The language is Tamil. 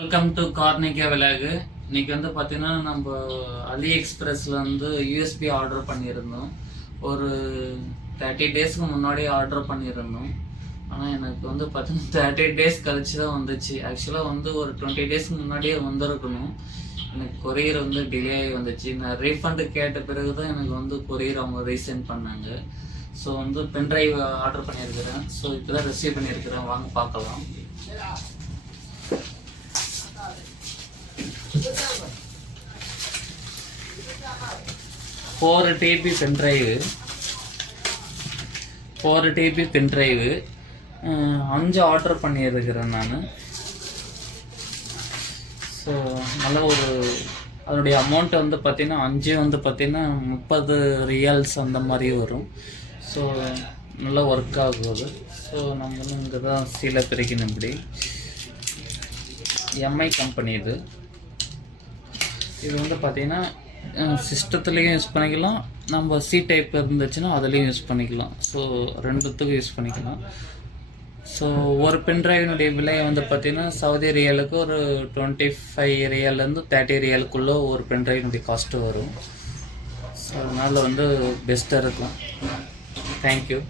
Welcome to கார்னிகே vlog. இன்னைக்கு வந்து பார்த்தீங்கன்னா நம்ம அலி எக்ஸ்பிரஸில் வந்து யூஎஸ்பி ஆர்டர் பண்ணியிருந்தோம். ஒரு 30 டேஸ்க்கு முன்னாடியே ஆர்டர் பண்ணியிருந்தோம். ஆனால் எனக்கு வந்து பார்த்தீங்கன்னா 30 டேஸ் கழிச்சு தான் வந்துச்சு. ஆக்சுவலாக வந்து ஒரு 20 டேஸ்க்கு முன்னாடியே வந்திருக்கணும். எனக்கு கொரியர் வந்து டிலே ஆகி வந்துச்சு. நான் ரீஃபண்டு கேட்ட பிறகு தான் எனக்கு வந்து கொரியர் அவங்க ரீசெண்ட் பண்ணாங்க. ஸோ வந்து பென்ட்ரைவ் ஆர்டர் பண்ணியிருக்கிறேன். ஸோ இப்போ தான் ரிசீவ் பண்ணியிருக்கிறேன். வாங்க பார்க்கலாம். 4 TB பென்ட்ரைவு 5 ஆர்டர் பண்ணியிருக்கிறேன் நான். ஸோ நல்ல ஒரு அதனுடைய அமௌண்ட் வந்து பார்த்திங்கன்னா 5 வந்து பார்த்திங்கன்னா 30 ரியால்ஸ் அந்த மாதிரி வரும். ஸோ நல்லா ஒர்க் ஆகுது. ஸோ நம்ம வந்து இங்கே தான் சீலை பிரிக்கணும். இப்படி எம்ஐ கம்பெனி இது வந்து பார்த்திங்கன்னா சிஸ்டத்துலேயும் யூஸ் பண்ணிக்கலாம், நம்ம சி டைப் இருந்துச்சுன்னா அதுலேயும் யூஸ் பண்ணிக்கலாம். ஸோ ரெண்டுத்துக்கும் யூஸ் பண்ணிக்கலாம். ஸோ ஒரு பென்ட்ரைவினுடைய விலை வந்து பார்த்திங்கன்னா சவுதி ரியாலுக்கு ஒரு 25 ரியாலேருந்து 30 ரியாலுக்குள்ளே ஒரு பென்ட்ரைவினுடைய காஸ்ட்டு வரும். ஸோ அதனால் வந்து பெஸ்ட்டாக இருக்கும். தேங்க்யூ.